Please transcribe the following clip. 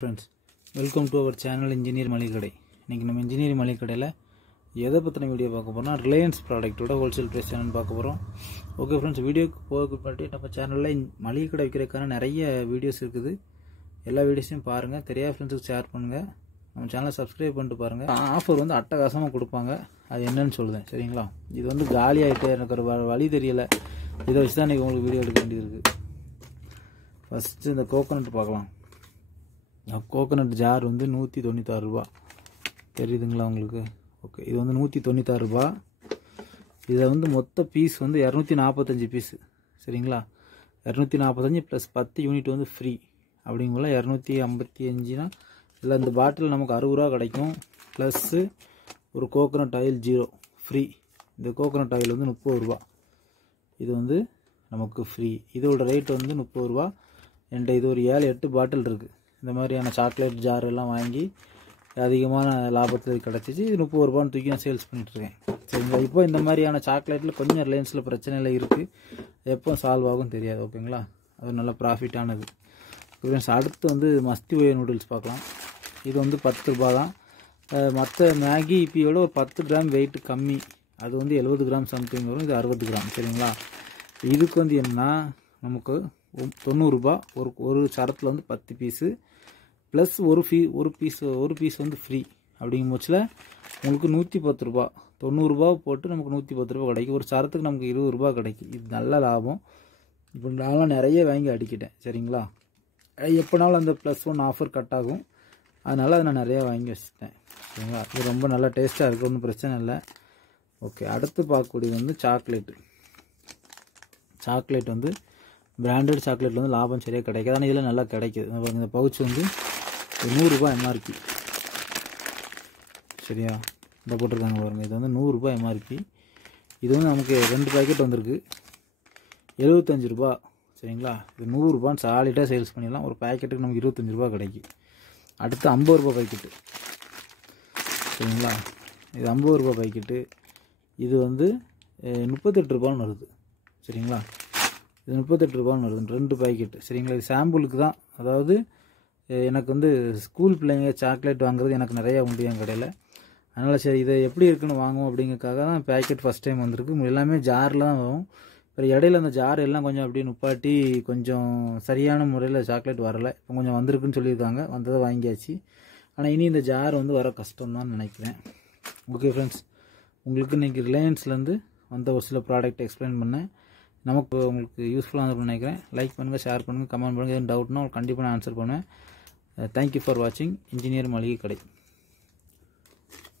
Friends, welcome to our channel Engineer Maligai Kadai. இன்னைக்கு நம்ம Engineer Maligai கடையில எதை பத்தின வீடியோ பார்க்க போறோம்னா ரிலையன்ஸ் ப்ராடக்ட்டோட ஹோல்சேல் பிரைஸ் என்னன்னு பார்க்க போறோம். ஓகே फ्रेंड्स, வீடியோக்கு போறதுக்கு முன்னாடி நம்ம சேனல்ல மளிகை கடை விக்கிறதுக்கான நிறைய வீடியோஸ் இருக்குது. எல்லா வீடியோஸையும் பாருங்க. தெரியாத ஃப்ரெண்ட்ஸ்க்கு ஷேர் பண்ணுங்க. நம்ம சேனலை சப்ஸ்கிரைப் பண்ணிட்டு பாருங்க. ஆஃபர் வந்து அட்டகாசமா கொடுப்பாங்க. அது என்னன்னு சொல்றேன். சரிங்களா? இது வந்து காலி ஆயிட்டே எனக்கு ஒரு வழி தெரியல. இத வச்சு தான் இன்னைக்கு உங்களுக்கு வீடியோ எடுக்க வேண்டியது இருக்கு. ஃபர்ஸ்ட் இந்த கோகனட் பார்க்கலாம். கோகனட் ஜார் வந்து 196 ரூபாய் தெரியுதுங்களா உங்களுக்கு? ஓகே, இது வந்து 196 ரூபாய். இதில் வந்து மொத்த பீஸ் வந்து 245 பீஸ். சரிங்களா? 245 ப்ளஸ் 10 யூனிட் வந்து ஃப்ரீ. அப்படிங்கும்போது 255னா இல்லை, இந்த பாட்டில் நமக்கு 60 ரூபா கிடைக்கும். ப்ளஸ்ஸு ஒரு கோகனட் ஆயில் 0 ஃப்ரீ. இந்த கோகனட் ஆயில் வந்து 30 ரூபா. இது வந்து நமக்கு ஃப்ரீ. இதோட ரேட் வந்து 30 ரூபா. என்கிட்ட இது ஒரு 7-8 பாட்டில் இருக்குது. இந்த மாதிரியான சாக்லேட் ஜார் எல்லாம் வாங்கி அதிகமான லாபத்தில் கிடச்சிச்சு. இது 30 ரூபான்னு தூக்கி நான் சேல்ஸ் பண்ணிட்டுருக்கேன். சரிங்களா? இப்போ இந்த மாதிரியான சாக்லேட்டில் கொஞ்சம் ரிலையன்ஸில் பிரச்சனையில் இருக்குது. எப்போ சால்வ் ஆகும் தெரியாது. ஓகேங்களா? அது நல்ல ப்ராஃபிட்டானது. ஃப்ரெண்ட்ஸ், அடுத்து வந்து மஸ்தி ஒய நூடுல்ஸ் பார்க்கலாம். இது வந்து 10 ரூபா தான். மற்ற மேகி இப்பியோட ஒரு 10 கிராம் வெயிட் கம்மி. அது வந்து 70 கிராம் சம்திங் வரும். இது 60 கிராம். சரிங்களா? இதுக்கு வந்து என்னன்னா நமக்கு 90 ரூபா. ஒரு சரத்தில் வந்து 10 பீஸு ப்ளஸ் ஒரு பீஸ் வந்து ஃப்ரீ. அப்படிங்கும் பட்சத்தில் உங்களுக்கு 110 ரூபா. 90 ரூபா போட்டு நமக்கு 110 ரூபா கிடைக்கும். ஒரு சரத்துக்கு நமக்கு 20 ரூபா கிடைக்கும். இது நல்ல லாபம். இப்போ நான்லாம் நிறைய வாங்கி அடிக்கிட்டேன். சரிங்களா? எப்போனாலும் அந்த +1 ஆஃபர் கட் ஆகும். அதனால் அதை நான் நிறையா வாங்கி வச்சுட்டேன். சரிங்களா? இது ரொம்ப நல்லா டேஸ்ட்டாக இருக்குது. ஒன்றும் பிரச்சனை இல்லை. ஓகே, அடுத்து பார்க்கக்கூடியது வந்து சாக்லேட் வந்து பிராண்டட் சாக்லேட்டில் வந்து லாபம் சரியாக கிடைக்காது. ஆனால் இதில் நல்லா கிடைக்கிது. இந்த பவுச் வந்து 100 ரூபாய் எம்ஆர்பி. சரியா? இந்த போட்டிருக்காங்க பாருங்கள். இது வந்து 100 ரூபாய் எம்ஆர்பி. இது வந்து நமக்கு 2 பாக்கெட் வந்திருக்கு. 75 ரூபா. சரிங்களா? இது 100 ரூபான்னு சாலிடாக சேல்ஸ் பண்ணிடலாம். ஒரு பாக்கெட்டுக்கு நமக்கு 25 ரூபா கிடைக்கும். அடுத்து 50 ரூபா பாக்கெட்டு. சரிங்களா? இது 50 ரூபா பாக்கெட்டு. இது வந்து 38 ரூபான்னு வருது. சரிங்களா? இது 38 ரூபான்னு வருது 2 பாக்கெட்டு. சரிங்களா? இது சாம்பிளுக்கு தான். அதாவது எனக்கு வந்து ஸ்கூல் பிள்ளைங்க சாக்லேட் வாங்குறது எனக்கு நிறையா உண்டு என் கடையில். அதனால் சரி இதை எப்படி இருக்குன்னு வாங்குவோம் அப்படிங்கிறதுக்காக தான் பேக்கெட் ஃபஸ்ட் டைம் வந்திருக்கு. எல்லாமே ஜாரில் தான் வரும். இப்போ இடையில அந்த ஜார் எல்லாம் கொஞ்சம் அப்படியே நுப்பாட்டி கொஞ்சம் சரியான முறையில் சாக்லேட் வரலை. இப்போ கொஞ்சம் வந்திருக்குன்னு சொல்லியிருக்காங்க. வந்ததை வாங்கியாச்சு. ஆனால் இனி இந்த ஜார் வந்து வர கஷ்டம் தான் நினைக்கிறேன். ஓகே ஃப்ரெண்ட்ஸ், உங்களுக்கு இன்றைக்கி ரிலையன்ஸ்லேருந்து வந்த ஒரு சில ப்ராடக்ட் எக்ஸ்பிளைன் பண்ணேன். உங்களுக்கு யூஸ்ஃபுல்லாக இருக்கும்னு நினைக்கிறேன். லைக் பண்ணுங்கள், ஷேர் பண்ணுங்கள், கமெண்ட் பண்ணுங்கள். எதுவும் டவுட்னா உங்களுக்கு கண்டிப்பாக நான் ஆன்சர் பண்ணுவேன். தேங்க்யூ ஃபார் வாட்சிங். இன்ஜினியர் மளிகை கடை.